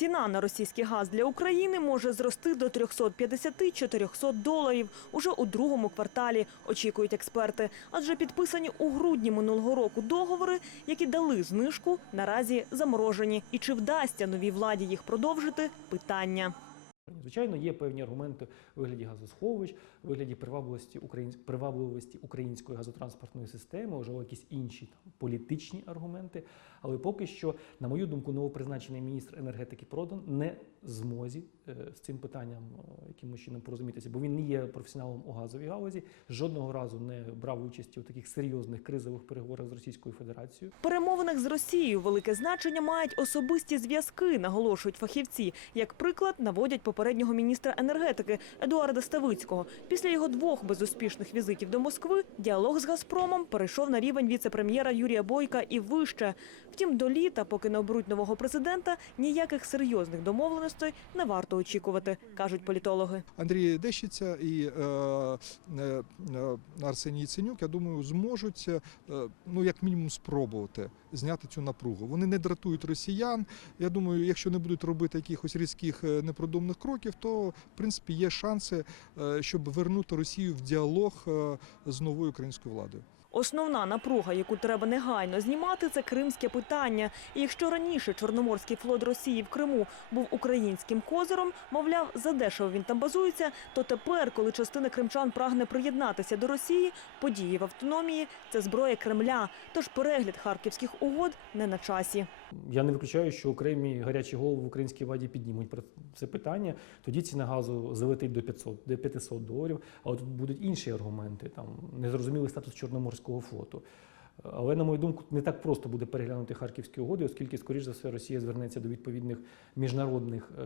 Ціна на російський газ для України може зрости до 350-400 доларів уже у другому кварталі, очікують експерти. Адже підписані у грудні минулого року договори, які дали знижку, наразі заморожені. І чи вдасться новій владі їх продовжити? Питання. Звичайно, є певні аргументи у вигляді газосховищ, у вигляді привабливості, українсь... привабливості української газотранспортної системи, можливо, якісь інші там, політичні аргументи. Але поки що, на мою думку, новопризначений міністр енергетики Продан не змозі е, з цим питанням е, якимось чином порозумітися, бо він не є професіоналом у газовій галузі, жодного разу не брав участі у таких серйозних кризових переговорах з Російською Федерацією. Перемовинах з Росією велике значення мають особисті зв'язки, наголошують фахівці. Як приклад, наводять попереднього міністра енергетики Едуарда Ставицького. Після його двох безуспішних візитів до Москви діалог з Газпромом перейшов на рівень віце-прем'єра Юрія Бойка і вище. Втім, до літа, поки не оберуть нового президента, ніяких серйозних домовленостей не варто очікувати, кажуть політологи. Андрій Дещиця і е, е, е, Арсеній Ценюк, я думаю, зможуть е, ну як мінімум спробувати зняти цю напругу. Вони не дратують росіян. Я думаю, якщо не будуть робити якихось різких е, непродуманих кроків, то в принципі є шанси, е, щоб вернути Росію в діалог е, з новою українською владою. Основна напруга, яку треба негайно знімати, це кримське питання. І якщо раніше Чорноморський флот Росії в Криму був українським козиром, мовляв, задешево він там базується, то тепер, коли частина кримчан прагне приєднатися до Росії, події в автономії це зброя Кремля. Тож перегляд харківських угод не на часі. Я не виключаю, що окремі гарячі голови в українській владі піднімуть про це питання. Тоді ціна газу залетить до 500, до 500 доларів. Але тут будуть інші аргументи, там незрозумілий статус Чорноморського флоту. Але, на мою думку, не так просто буде переглянути харківські угоди, оскільки, скоріш за все, Росія звернеться до відповідних міжнародних е,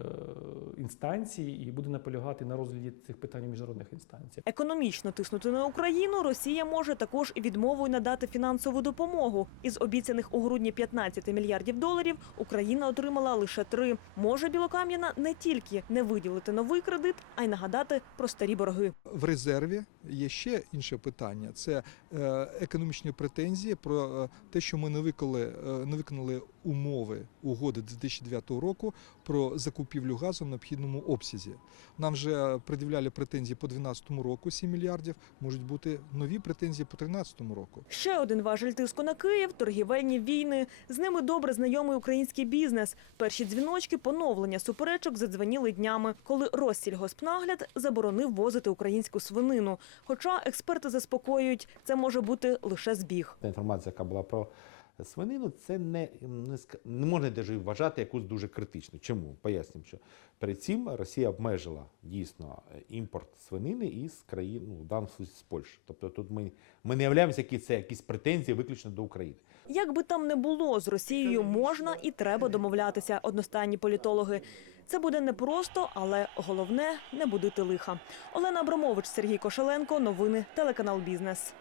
інстанцій і буде наполягати на розгляді цих питань у міжнародних інстанціях. Економічно тиснути на Україну Росія може також і відмовою надати фінансову допомогу. Із обіцяних у грудні 15 мільярдів доларів Україна отримала лише три. Може Білокам'яна не тільки не виділити новий кредит, а й нагадати про старі борги. В резерві є ще інше питання: це е, економічні претензії про е, те, що ми не виконали, е, не виконали умови угоди 2009 року про закупівлю газу в необхідному обсязі. Нам вже пред'являли претензії по 2012 року 7 мільярдів. Можуть бути нові претензії по 2013 року. Ще один важель тиску на Київ торгівельні війни. З ними добре знайомий український бізнес. Перші дзвіночки поновлення суперечок задзвеніли днями, коли Россільгоспнагляд заборонив возити українську свинину. Хоча експерти заспокоюють, це може бути лише збіг. Та інформація, яка була про свинину, це не, не, не можна навіть вважати якусь дуже критичну. Чому? Пояснюємо, що перед цим Росія обмежила дійсно імпорт свинини із країн, ну, в даному з Польщі. Тобто тут ми, ми не являємося, які це якісь претензії виключно до України. Як би там не було, з Росією можна і треба домовлятися, одностайні політологи. Це буде непросто, але головне не будити лиха. Олена Абрамович, Сергій Кошеленко. Новини телеканал Бізнес.